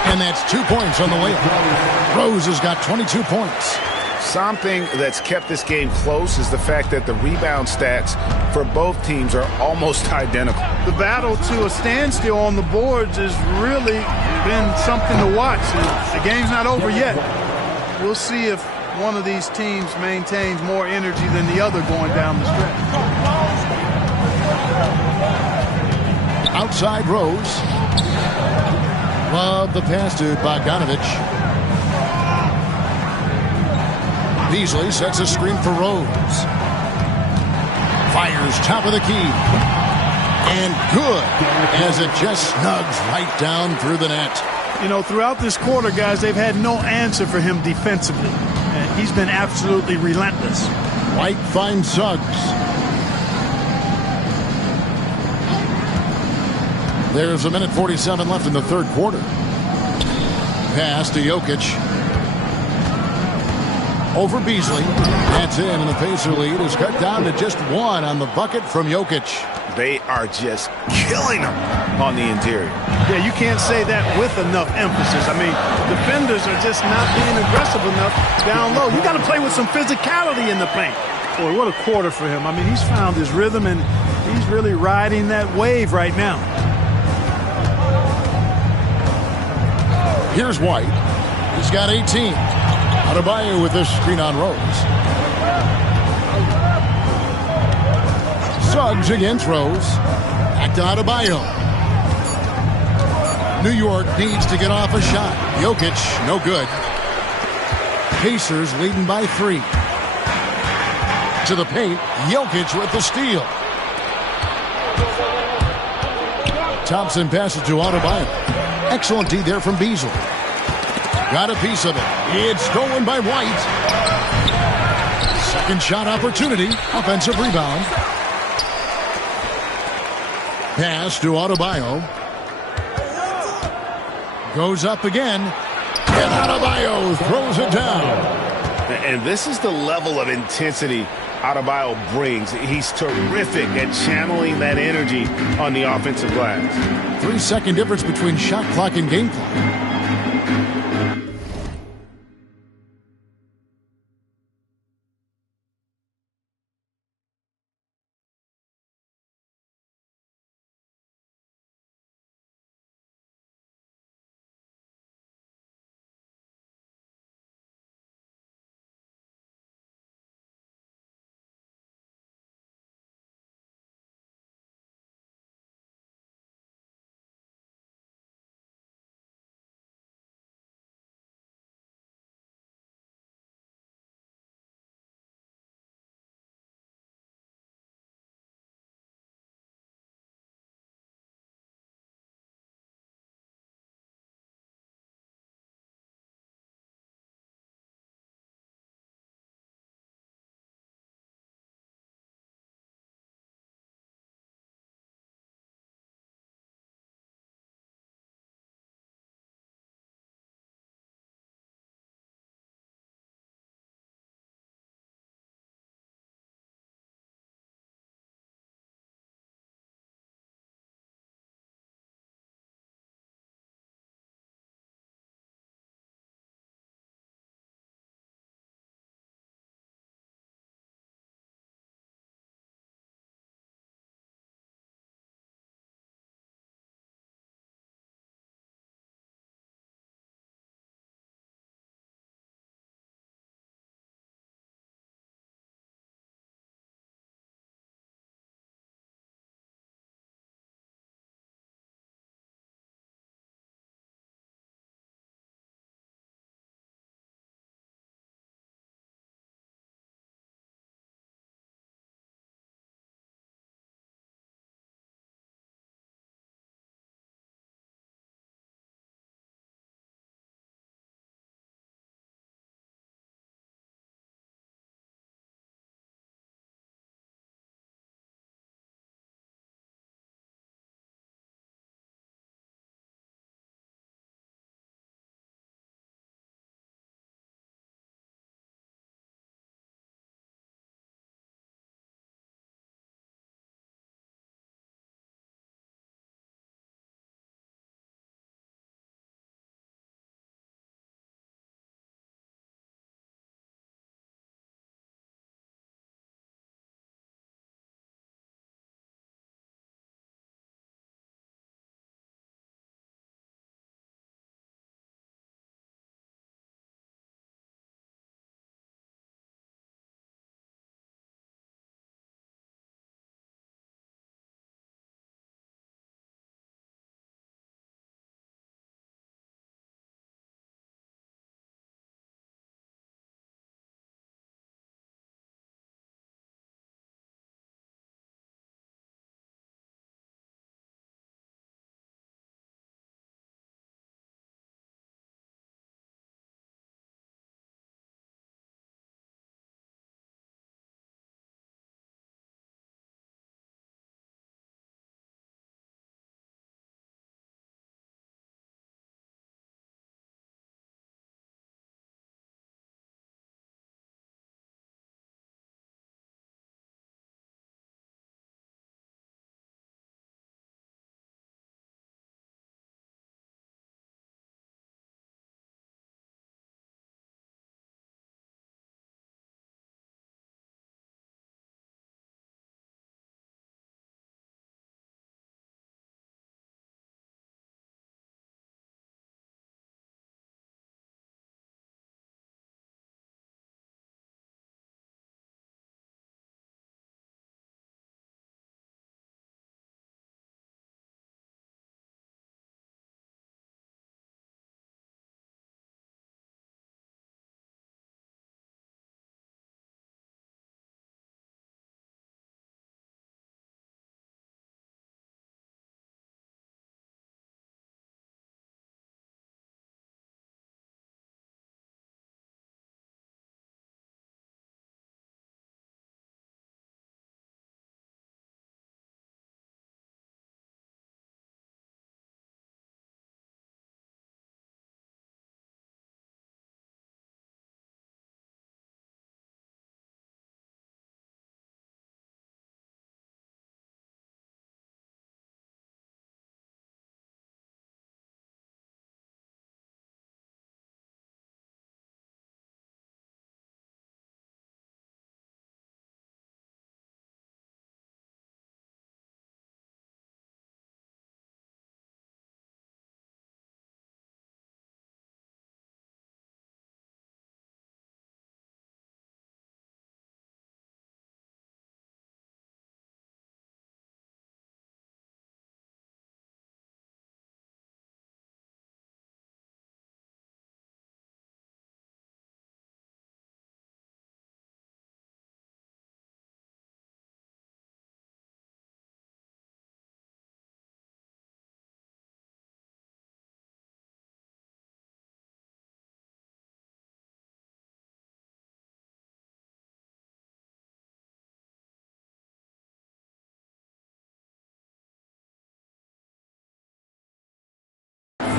And that's 2 points on the layup. Rose has got 22 points. Something that's kept this game close is the fact that the rebound stats for both teams are almost identical. The battle to a standstill on the boards has really been something to watch. The game's not over yet. We'll see if one of these teams maintains more energy than the other going down the stretch. Outside Rose. Love the pass to Bogdanovich. Beasley sets a screen for Rose. Fires top of the key. And good as it just snugs right down through the net. You know, throughout this quarter, guys, they've had no answer for him defensively. And he's been absolutely relentless. White finds Suggs. There's 1:47 left in the third quarter. Pass to Jokic. Over Beasley. That's in, and the Pacer lead is cut down to just 1 on the bucket from Jokic. They are just killing them on the interior. Yeah, you can't say that with enough emphasis. I mean, defenders are just not being aggressive enough down low. You got to play with some physicality in the paint. Boy, what a quarter for him. I mean, he's found his rhythm, and he's really riding that wave right now. Here's White. He's got 18. Adebayo with this screen on Rose. Suggs against Rose. Back to Adebayo. New York needs to get off a shot. Jokic, no good. Pacers leading by 3. To the paint, Jokic with the steal. Thompson passes to Adebayo. Excellent D there from Beasley. Got a piece of it. It's stolen by White. Second shot opportunity. Offensive rebound. Pass to Adebayo. Goes up again. And Adebayo throws it down. And this is the level of intensity Adebayo brings. He's terrific at channeling that energy on the offensive glass. 3-second difference between shot clock and game clock.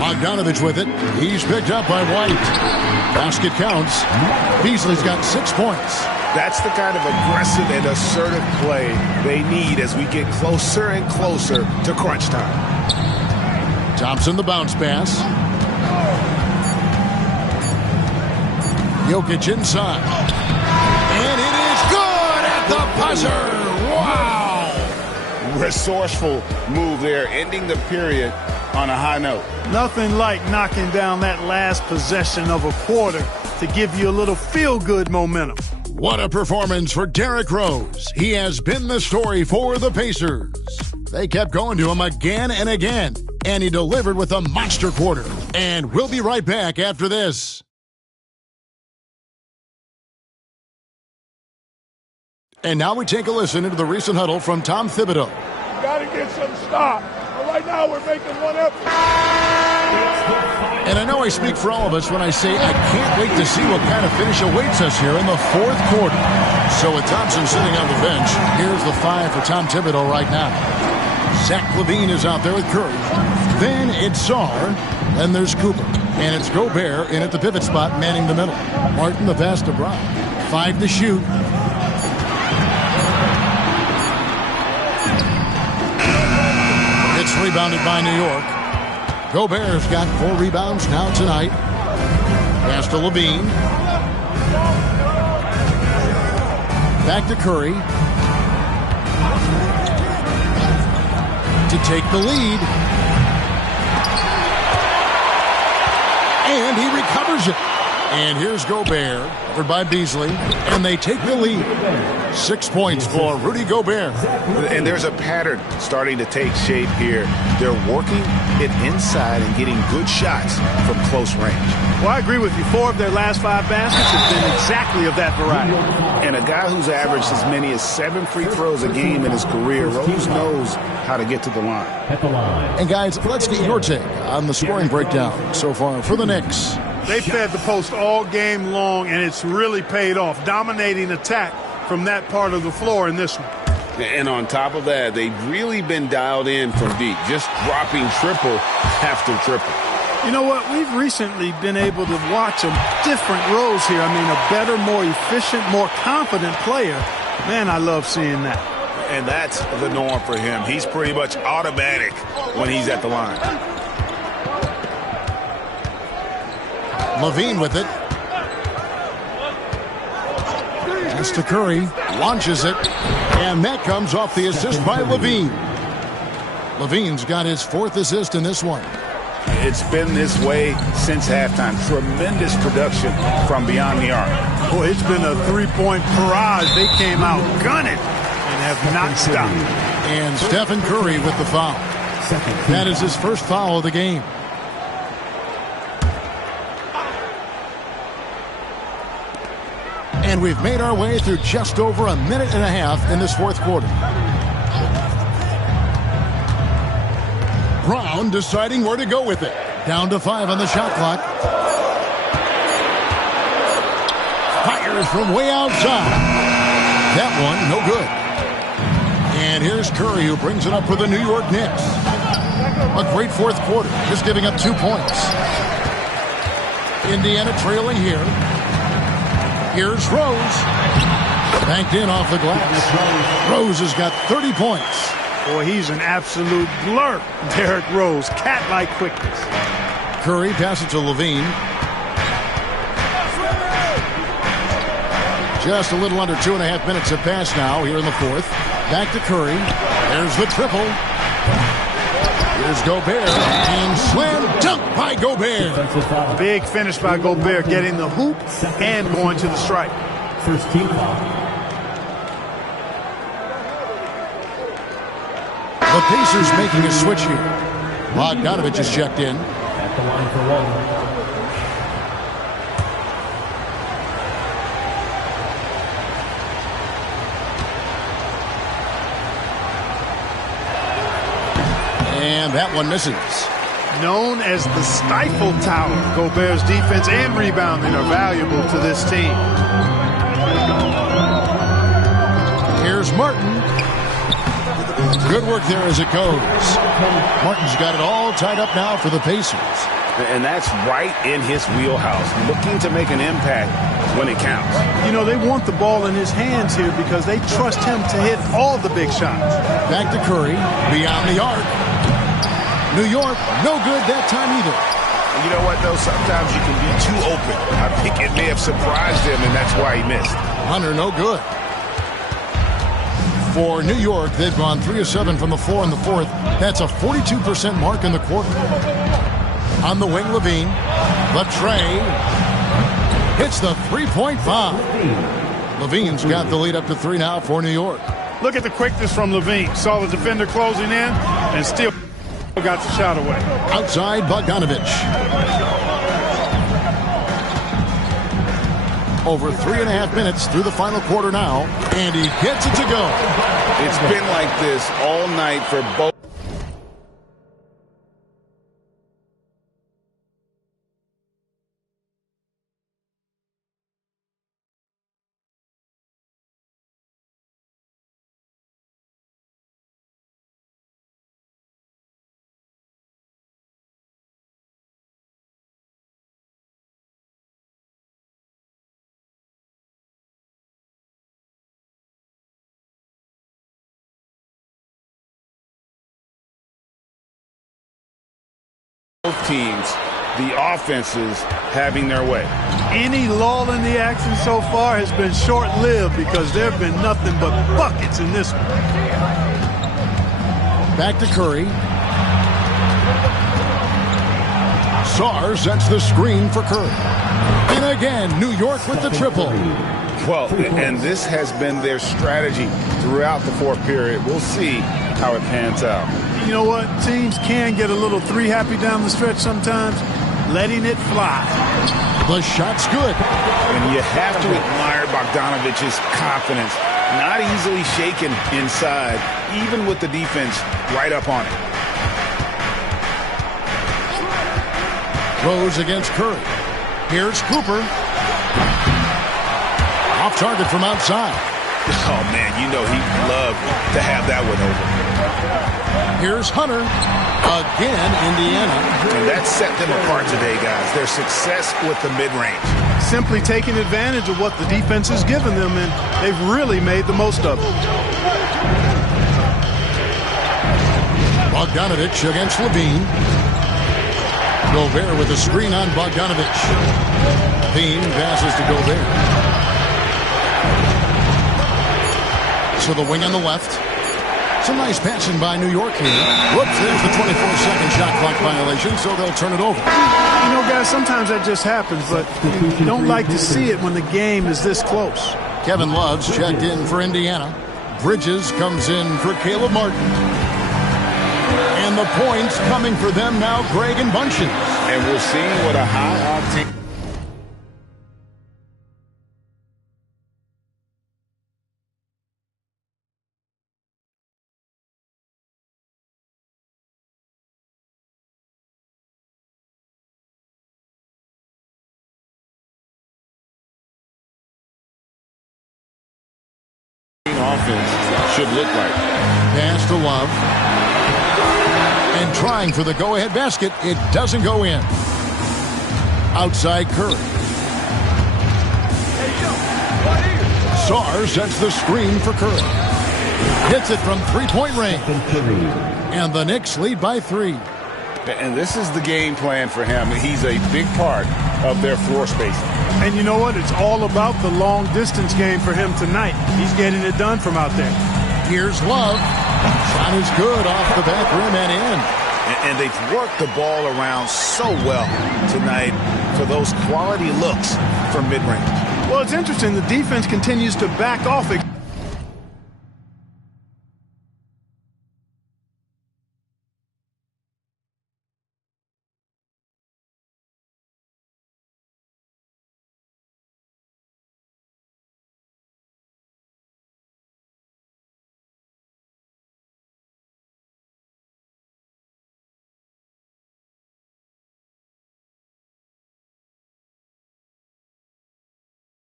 Bogdanovich with it. He's picked up by White. Basket counts. Beasley's got 6 points. That's the kind of aggressive and assertive play they need as we get closer and closer to crunch time. Thompson the bounce pass. Jokic inside. And it is good at the buzzer. Wow. Resourceful move there, ending the period on a high note. Nothing like knocking down that last possession of a quarter to give you a little feel-good momentum. What a performance for Derrick Rose. He has been the story for the Pacers. They kept going to him again and again, and he delivered with a monster quarter. And we'll be right back after this. And now we take a listen into the recent huddle from Tom Thibodeau. You got to get some stop. But right now we're making one effort. And I know I speak for all of us when I say I can't wait to see what kind of finish awaits us here in the fourth quarter. So with Thompson sitting on the bench, here's the 5 for Tom Thibodeau right now. Zach LaVine is out there with Curry. Then it's Sarr. Then there's Cooper. And it's Gobert in at the pivot spot, manning the middle. Martin the pass to Brown. 5 to shoot. It's rebounded by New York. Gobert's got 4 rebounds now tonight. Pass to LaVine. Back to Curry. To take the lead. And he recovers it. And here's Gobert, covered by Beasley, and they take the lead. 6 points for Rudy Gobert. And there's a pattern starting to take shape here. They're working it inside and getting good shots from close range. Well, I agree with you. 4 of their last 5 baskets have been exactly of that variety. And a guy who's averaged as many as 7 free throws a game in his career, Rose knows how to get to the line. And guys, let's get your take on the scoring breakdown so far for the Knicks. They fed the post all game long, and it's really paid off. Dominating attack from that part of the floor in this one. And on top of that, they've really been dialed in from deep, just dropping triple after triple. You know what? We've recently been able to watch a different Rose here. I mean, a better, more efficient, more confident player. Man, I love seeing that. And that's the norm for him. He's pretty much automatic when he's at the line. LaVine with it. Pass to Curry. Launches it. And that comes off the assist by LaVine. LaVine's got his 4th assist in this one. It's been this way since halftime. Tremendous production from beyond the arc. Boy, it's been a 3-point barrage. They came out gunning and have not stopped. And Stephen Curry with the foul. That is his first foul of the game. And we've made our way through just over a minute and a half in this fourth quarter. Brown deciding where to go with it. Down to 5 on the shot clock. Fires from way outside. That one, no good. And here's Curry, who brings it up for the New York Knicks. A great fourth quarter, just giving up 2 points. Indiana trailing here. Here's Rose. Banked in off the glass. Rose has got 30 points. Boy, he's an absolute blur. Derrick Rose, cat-like quickness. Curry passes to LaVine. Just a little under 2.5 minutes have passed now here in the fourth. Back to Curry. There's the triple. Here's Gobert. And slam dunk by Gobert. Big finish by Gobert, getting the hoop and going to the stripe. First team foul. The Pacers making a switch here. Bogdanovich is checked in. At the line for one. And that one misses. Known as the Stifle Tower, Gobert's defense and rebounding are valuable to this team. Here's Martin. Good work there as it goes. Martin's got it all tied up now for the Pacers. And that's right in his wheelhouse, looking to make an impact when it counts. You know, they want the ball in his hands here because they trust him to hit all the big shots. Back to Curry, beyond the arc. New York, no good that time either. You know what, though? Sometimes you can be too open. I think it may have surprised him, and that's why he missed. Hunter, no good. For New York, they've gone 3 of 7 from the floor in the fourth. That's a 42% mark in the quarter. On the wing, Levine. Latrey hits the three-point bomb. Levine's got the lead up to 3 now for New York. Look at the quickness from Levine. Saw the defender closing in and still got the shot away. Outside, Bogdanovich. Over 3.5 minutes through the final quarter now, and he gets it to go. It's been like this all night for both. Both teams, the offenses having their way. Any lull in the action so far has been short-lived because there have been nothing but buckets in this one. Back to Curry. Sarr sets the screen for Curry. And again, New York with the triple. Well, and this has been their strategy throughout the fourth period. We'll see how it pans out. You know what? Teams can get a little three-happy down the stretch sometimes, letting it fly. The shot's good. And you have to admire Bogdanovich's confidence. Not easily shaken inside, even with the defense right up on it. Rose against Curry. Here's Cooper. Off target from outside. Oh, man, you know he'd love to have that one over. Here's Hunter. Again, Indiana. And that set them apart today, guys. Their success with the mid-range. Simply taking advantage of what the defense has given them, and they've really made the most of it. Bogdanovich against Levine. Gobert with a screen on Bogdanovich. Levine passes to Gobert. To the wing on the left. Some nice passing by New York here. Whoops, there's the 24-second shot clock violation, so they'll turn it over. You know, guys, sometimes that just happens, but you don't like to see it when the game is this close. Kevin Love's checked in for Indiana. Bridges comes in for Caleb Martin. And the points coming for them now, Greg and Bunchen. And we're seeing what a high-octane... offense should look like. Pass to Love. And trying for the go-ahead basket. It doesn't go in. Outside Curry. Sarr sets the screen for Curry. Hits it from three-point range. And the Knicks lead by 3. And this is the game plan for him. He's a big part of their floor spacing. And you know what? It's all about the long-distance game for him tonight. He's getting it done from out there. Here's Love. Shot is good off the back rim and in. And they've worked the ball around so well tonight for those quality looks from mid-range. Well, it's interesting. The defense continues to back off.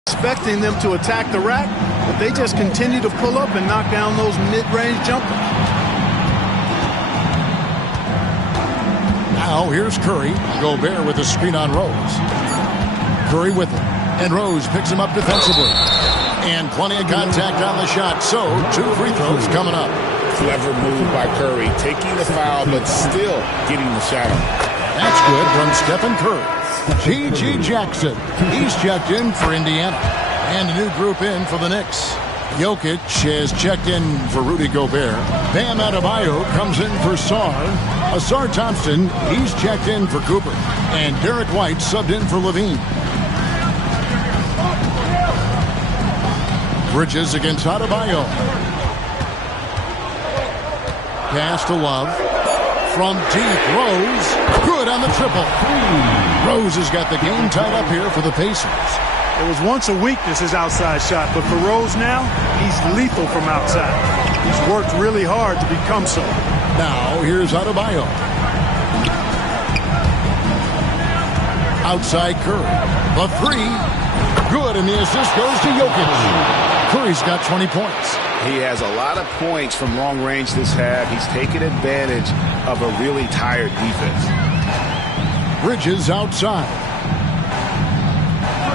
Expecting them to attack the rack, but they just continue to pull up and knock down those mid-range jumpers. Now here's Curry. Gobert with a screen on Rose. Curry with it. And Rose picks him up defensively. And plenty of contact on the shot. So 2 free throws coming up. Clever move by Curry. Taking the foul, but still getting the shot up. That's good from Stephen Curry. G.G. Jackson. He's checked in for Indiana. And a new group in for the Knicks. Jokic has checked in for Rudy Gobert. Bam Adebayo comes in for Sarr. Asar Thompson, he's checked in for Cooper. And Derek White subbed in for Levine. Bridges against Adebayo. Pass to Love. From deep, Rose. Good on the triple. Rose has got the game tied up here for the Pacers. It was once a weakness, his outside shot, but for Rose now, he's lethal from outside. He's worked really hard to become so. Now, here's Adebayo. Outside Curry. The 3. Good, and the assist goes to Jokic. Curry's got 20 points. He has a lot of points from long range this half. He's taken advantage of a really tired defense. Bridges outside.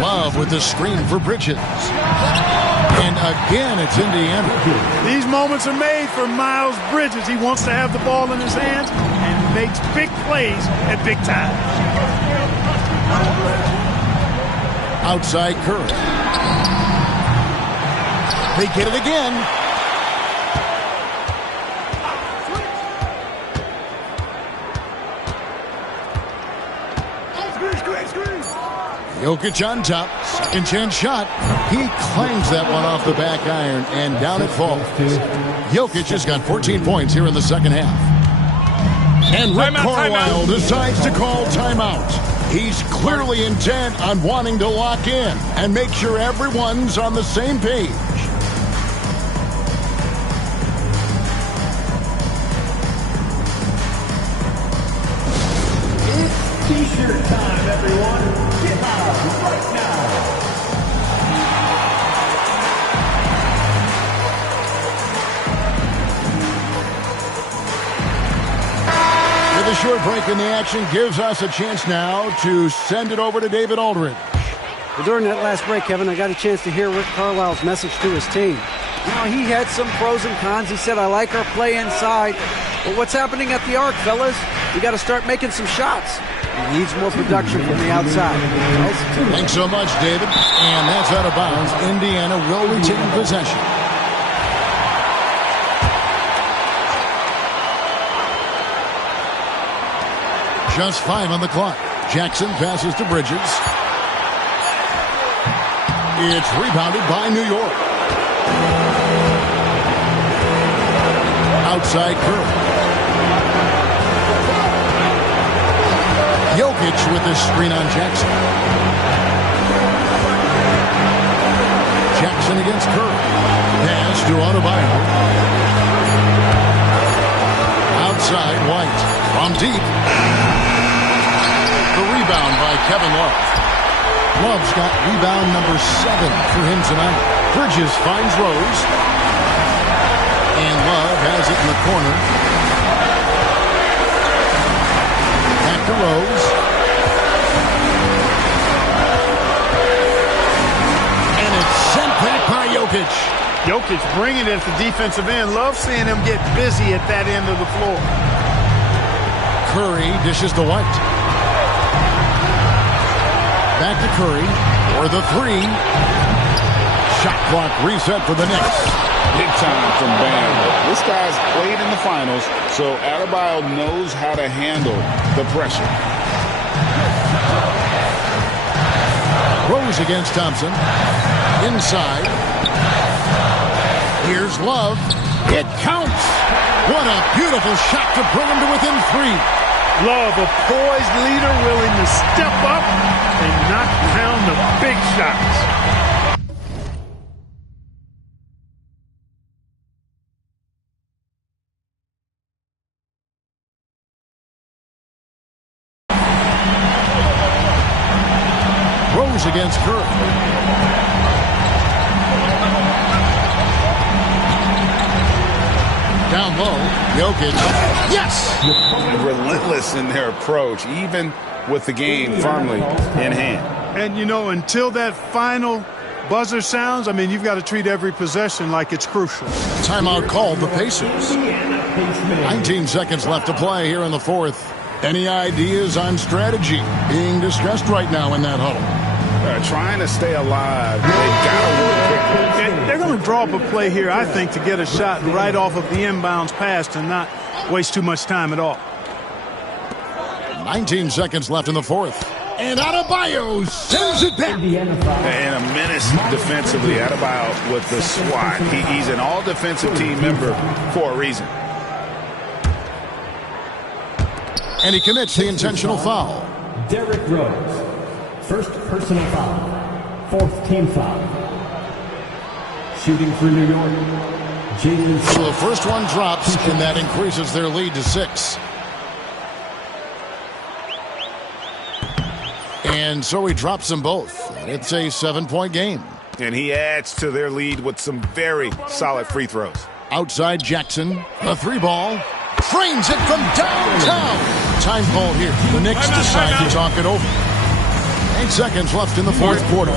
Love with the screen for Bridges. And again, it's Indiana. These moments are made for Miles Bridges. He wants to have the ball in his hands and makes big plays at big time. Outside Curry. They get it again. Jokic on top. Second chance shot. He clangs that one off the back iron, and down it falls. Jokic has got 14 points here in the second half. And Rick Carlisle decides to call timeout. He's clearly intent on wanting to lock in and make sure everyone's on the same page. It's T-shirt time, everyone. Get out right now. With a short break in the action gives us a chance now to send it over to David Aldridge. Well, during that last break, Kevin, I got a chance to hear Rick Carlisle's message to his team. You know, he had some pros and cons. He said, I like our play inside. But what's happening at the arc, fellas? We got to start making some shots. He needs more production from the outside. Thanks so much, David. And that's out of bounds. Indiana will retain possession. Just 5 on the clock. Jackson passes to Bridges. It's rebounded by New York. Outside Curry. Jokic with the screen on Jackson. Jackson against Curry. Pass to Adebayo. Outside White. From deep. The rebound by Kevin Love. Love's got rebound number 7 for him tonight. Bridges finds Rose. And Love has it in the corner. Back to Rose. And it's sent back by Jokic. Jokic bringing it at the defensive end. Love seeing him get busy at that end of the floor. Curry dishes to White. Back to Curry for the 3. Shot clock reset for the Knicks. Big time from Bam. This guy's played in the finals, so Adebayo knows how to handle the pressure. Rose against Thompson. Inside. Here's Love. It counts. What a beautiful shot to bring him to within 3. Love, a poised leader willing to step up and knock down the big shots. Rose against Curry. Down low, Jokic. Yes! Relentless in their approach, even with the game firmly in hand. And, you know, until that final buzzer sounds, I mean, you've got to treat every possession like it's crucial. Timeout called the Pacers. 19 seconds left to play here in the fourth. Any ideas on strategy being discussed right now in that huddle? Trying to stay alive. They've got to work quickly. And they're going to draw up a play here, I think, to get a shot right off of the inbounds pass and not waste too much time at all. 19 seconds left in the fourth. And Adebayo sends it back. And a menace defensively. Adebayo with the swat. He's an all-defensive team member for a reason. And he commits the intentional foul. Derrick Rose. First personal foul. Fourth team foul. Shooting for New York. Jaden. So the first one drops, and that increases their lead to 6. And so he drops them both. It's a 7-point game. And he adds to their lead with some very solid free throws. Outside Jackson, a 3-ball. Frames it from downtown. Time call here. The Knicks decide to talk it over. 8 seconds left in the fourth quarter.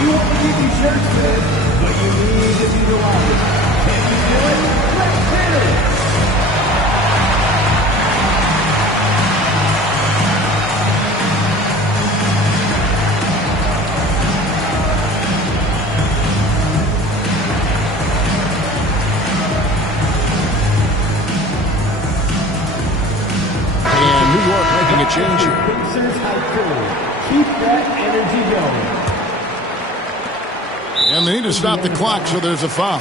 We want to give you shirts, man, but you need to be the loudest. Can you do it? Let's hit it! And New York making a change here. Pacers high forward. Keep that energy going. And they need to stop the clock, so there's a foul.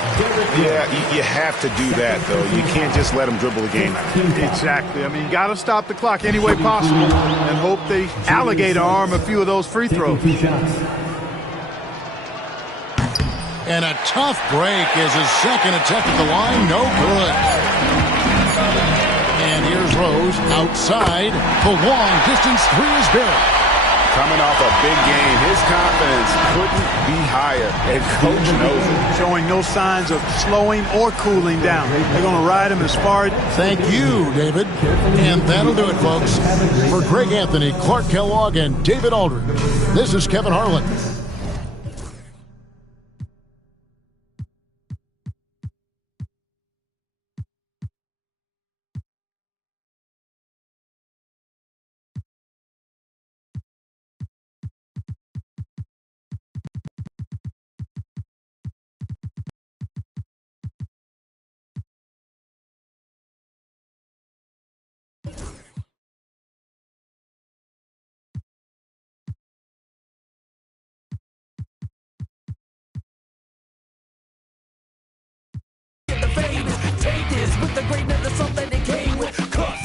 Yeah, you have to do that, though. You can't just let them dribble the game out. Exactly. I mean, you got to stop the clock any way possible and hope they alligator arm a few of those free throws. And a tough break is his second attempt at the line. No good. And here's Rose outside. The long distance 3 is good. Coming off a big game, his confidence couldn't be higher, and coach knows it. Showing no signs of slowing or cooling down. They're going to ride him as far. Thank you, David. And that'll do it, folks. For Greg Anthony, Clark Kellogg, and David Aldridge, this is Kevin Harlan. Take this with the greatness of something.